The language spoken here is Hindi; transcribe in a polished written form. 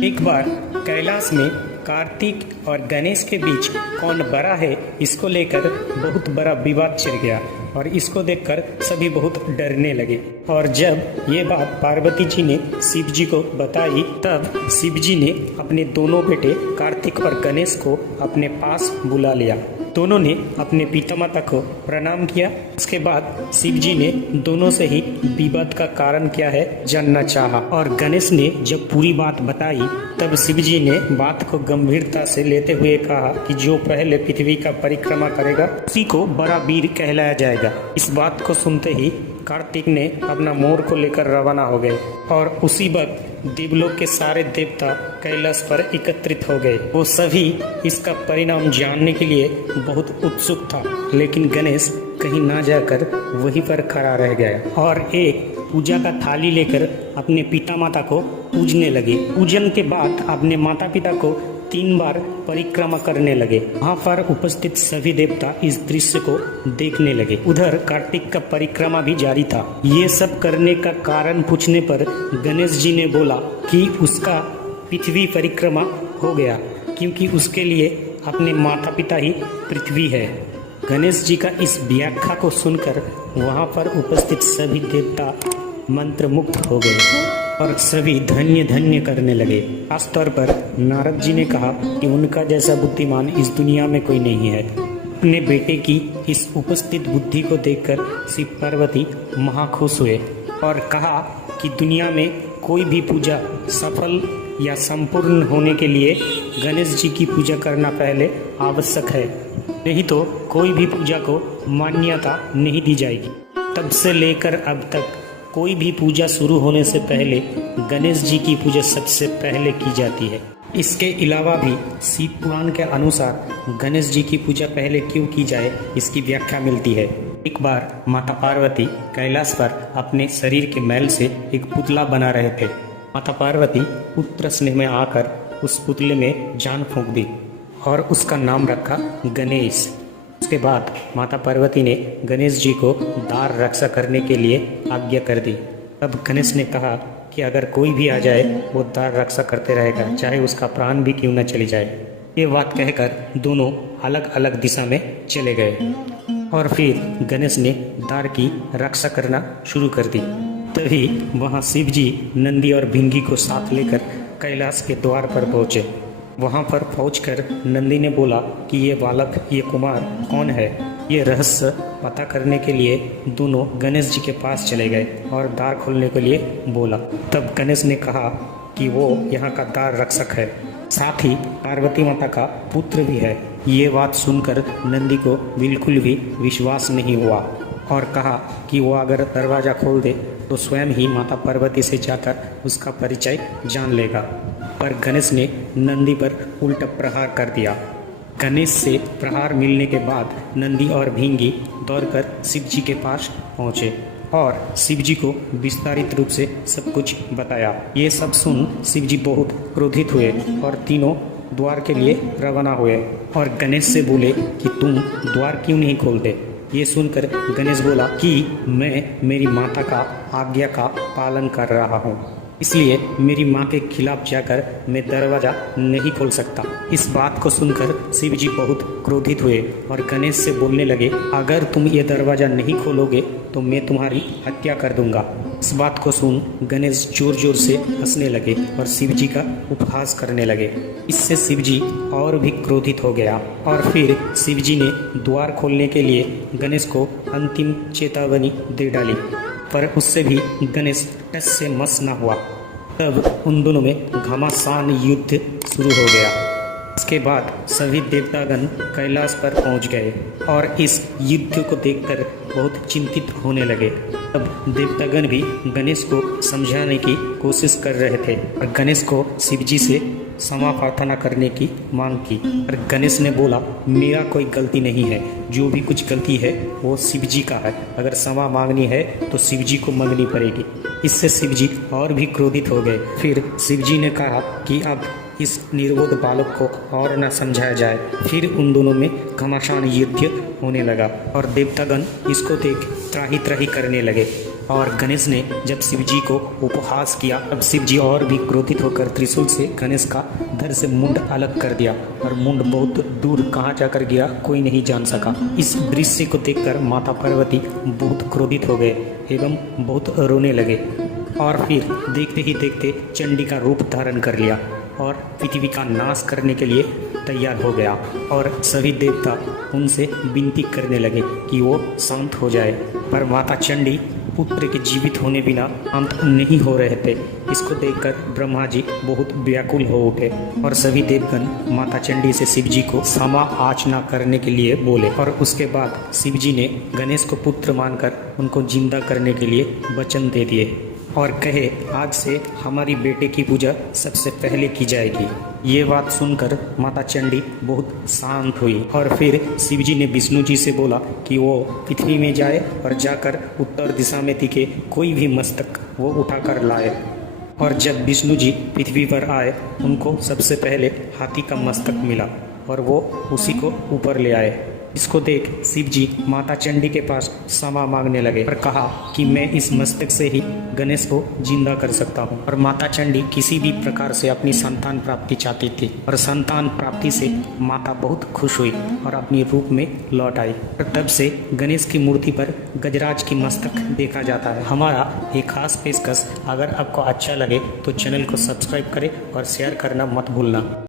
एक बार कैलाश में कार्तिक और गणेश के बीच कौन बड़ा है इसको लेकर बहुत बड़ा विवाद छिड़ गया और इसको देखकर सभी बहुत डरने लगे। और जब ये बात पार्वती जी ने शिव जी को बताई तब शिव जी ने अपने दोनों बेटे कार्तिक और गणेश को अपने पास बुला लिया। दोनों ने अपने पिता माता को प्रणाम किया। उसके बाद शिव जी ने दोनों से ही विवाद का कारण क्या है जानना चाहा और गणेश ने जब पूरी बात बताई तब शिव जी ने बात को गंभीरता से लेते हुए कहा कि जो पहले पृथ्वी का परिक्रमा करेगा उसी को बड़ा वीर कहलाया जाएगा। इस बात को सुनते ही कार्तिक ने अपना मोर को लेकर रवाना हो गए और उसी वक्त देवलोक के सारे देवता कैलाश पर एकत्रित हो गए। वो सभी इसका परिणाम जानने के लिए बहुत उत्सुक था, लेकिन गणेश कहीं ना जाकर वहीं पर खड़ा रह गया और एक पूजा का थाली लेकर अपने पिता माता को पूजने लगे। पूजन के बाद अपने माता पिता को 3 बार परिक्रमा करने लगे। वहाँ पर उपस्थित सभी देवता इस दृश्य को देखने लगे। उधर कार्तिक का परिक्रमा भी जारी था। ये सब करने का कारण पूछने पर गणेश जी ने बोला कि उसका पृथ्वी परिक्रमा हो गया क्योंकि उसके लिए अपने माता पिता ही पृथ्वी है। गणेश जी का इस व्याख्या को सुनकर वहाँ पर उपस्थित सभी देवता मंत्रमुग्ध हो गए और सभी धन्य धन्य करने लगे। खासतौर पर नारद जी ने कहा कि उनका जैसा बुद्धिमान इस दुनिया में कोई नहीं है। अपने बेटे की इस उपस्थित बुद्धि को देखकर शिव पार्वती महाखुश हुए और कहा कि दुनिया में कोई भी पूजा सफल या संपूर्ण होने के लिए गणेश जी की पूजा करना पहले आवश्यक है, नहीं तो कोई भी पूजा को मान्यता नहीं दी जाएगी। तब से लेकर अब तक कोई भी पूजा शुरू होने से पहले गणेश जी की पूजा सबसे पहले की जाती है। इसके अलावा भी शिव पुराण के अनुसार गणेश जी की पूजा पहले क्यों की जाए इसकी व्याख्या मिलती है। एक बार माता पार्वती कैलाश पर अपने शरीर के मैल से एक पुतला बना रहे थे। माता पार्वती पुत्र स्नेह में आकर उस पुतले में जान फूंक दी और उसका नाम रखा गणेश। उसके बाद माता पार्वती ने गणेश जी को दार रक्षा करने के लिए आज्ञा कर दी। तब गणेश ने कहा कि अगर कोई भी आ जाए वो दार रक्षा करते रहेगा, चाहे उसका प्राण भी क्यों न चली जाए। ये बात कहकर दोनों अलग अलग दिशा में चले गए और फिर गणेश ने दार की रक्षा करना शुरू कर दी। तभी वहाँ शिव जी नंदी और भिंगी को साथ लेकर कैलाश के द्वार पर पहुँचे। वहाँ पर पहुंचकर नंदी ने बोला कि ये बालक, ये कुमार कौन है। ये रहस्य पता करने के लिए दोनों गणेश जी के पास चले गए और द्वार खोलने के लिए बोला। तब गणेश ने कहा कि वो यहाँ का द्वार रक्षक है, साथ ही पार्वती माता का पुत्र भी है। ये बात सुनकर नंदी को बिल्कुल भी विश्वास नहीं हुआ और कहा कि वो अगर दरवाज़ा खोल दे तो स्वयं ही माता पार्वती से जाकर उसका परिचय जान लेगा। पर गणेश ने नंदी पर उल्टा प्रहार कर दिया। गणेश से प्रहार मिलने के बाद नंदी और भिंगी दौड़कर शिव जी के पास पहुँचे और शिव जी को विस्तारित रूप से सब कुछ बताया। ये सब सुन शिव जी बहुत क्रोधित हुए और तीनों द्वार के लिए रवाना हुए और गणेश से बोले कि तुम द्वार क्यों नहीं खोलते। ये सुनकर गणेश बोला कि मैं मेरी माता का आज्ञा का पालन कर रहा हूँ, इसलिए मेरी माँ के खिलाफ जाकर मैं दरवाज़ा नहीं खोल सकता। इस बात को सुनकर शिव जी बहुत क्रोधित हुए और गणेश से बोलने लगे, अगर तुम ये दरवाज़ा नहीं खोलोगे तो मैं तुम्हारी हत्या कर दूंगा। इस बात को सुन गणेश जोर जोर से हंसने लगे और शिव जी का उपहास करने लगे। इससे शिव जी और भी क्रोधित हो गया और फिर शिव जी ने द्वार खोलने के लिए गणेश को अंतिम चेतावनी दे डाली, पर उससे भी गणेश टस से मस न हुआ। तब उन दोनों में घमासान युद्ध शुरू हो गया। इसके बाद सभी देवतागण कैलाश पर पहुंच गए और इस युद्ध को देखकर बहुत चिंतित होने लगे। तब देवतागण भी गणेश को समझाने की कोशिश कर रहे थे और गणेश को शिव जी से क्षमा प्रार्थना करने की मांग की। पर गणेश ने बोला, मेरा कोई गलती नहीं है, जो भी कुछ गलती है वो शिव जी का है। अगर क्षमा मांगनी है तो शिव जी को मांगनी पड़ेगी। इससे शिव जी और भी क्रोधित हो गए। फिर शिव जी ने कहा कि अब इस निर्बोध बालक को और न समझाया जाए। फिर उन दोनों में घमासान युद्ध होने लगा और देवतागण इसको देख त्राही त्राही करने लगे और गणेश ने जब शिव जी को उपहास किया तब शिव जी और भी क्रोधित होकर त्रिशूल से गणेश का धड़ से मुंड अलग कर दिया और मुंड बहुत दूर कहाँ जाकर गया कोई नहीं जान सका। इस दृश्य को देखकर माता पार्वती बहुत क्रोधित हो गए एवं बहुत रोने लगे और फिर देखते ही देखते चंडी का रूप धारण कर लिया और पृथ्वी का नाश करने के लिए तैयार हो गया और सभी देवता उनसे विनती करने लगे कि वो शांत हो जाए। पर माता चंडी पुत्र के जीवित होने बिना शांत नहीं हो रहे थे। इसको देखकर ब्रह्मा जी बहुत व्याकुल हो उठे और सभी देवगण माता चंडी से शिव जी को क्षमा याचना करने के लिए बोले और उसके बाद शिव जी ने गणेश को पुत्र मानकर उनको जिंदा करने के लिए वचन दे दिए और कहे आज से हमारी बेटे की पूजा सबसे पहले की जाएगी। ये बात सुनकर माता चंडी बहुत शांत हुई और फिर शिव जी ने विष्णु जी से बोला कि वो पृथ्वी में जाए और जाकर उत्तर दिशा में टिके कोई भी मस्तक वो उठाकर लाए। और जब विष्णु जी पृथ्वी पर आए उनको सबसे पहले हाथी का मस्तक मिला और वो उसी को ऊपर ले आए। इसको देख शिव जी माता चंडी के पास क्षमा मांगने लगे और कहा कि मैं इस मस्तक से ही गणेश को जिंदा कर सकता हूँ। और माता चंडी किसी भी प्रकार से अपनी संतान प्राप्ति चाहती थी और संतान प्राप्ति से माता बहुत खुश हुई और अपनी रूप में लौट आई। और तब से गणेश की मूर्ति पर गजराज की मस्तक देखा जाता है। हमारा एक खास पेशकश अगर आपको अच्छा लगे तो चैनल को सब्सक्राइब करें और शेयर करना मत भूलना।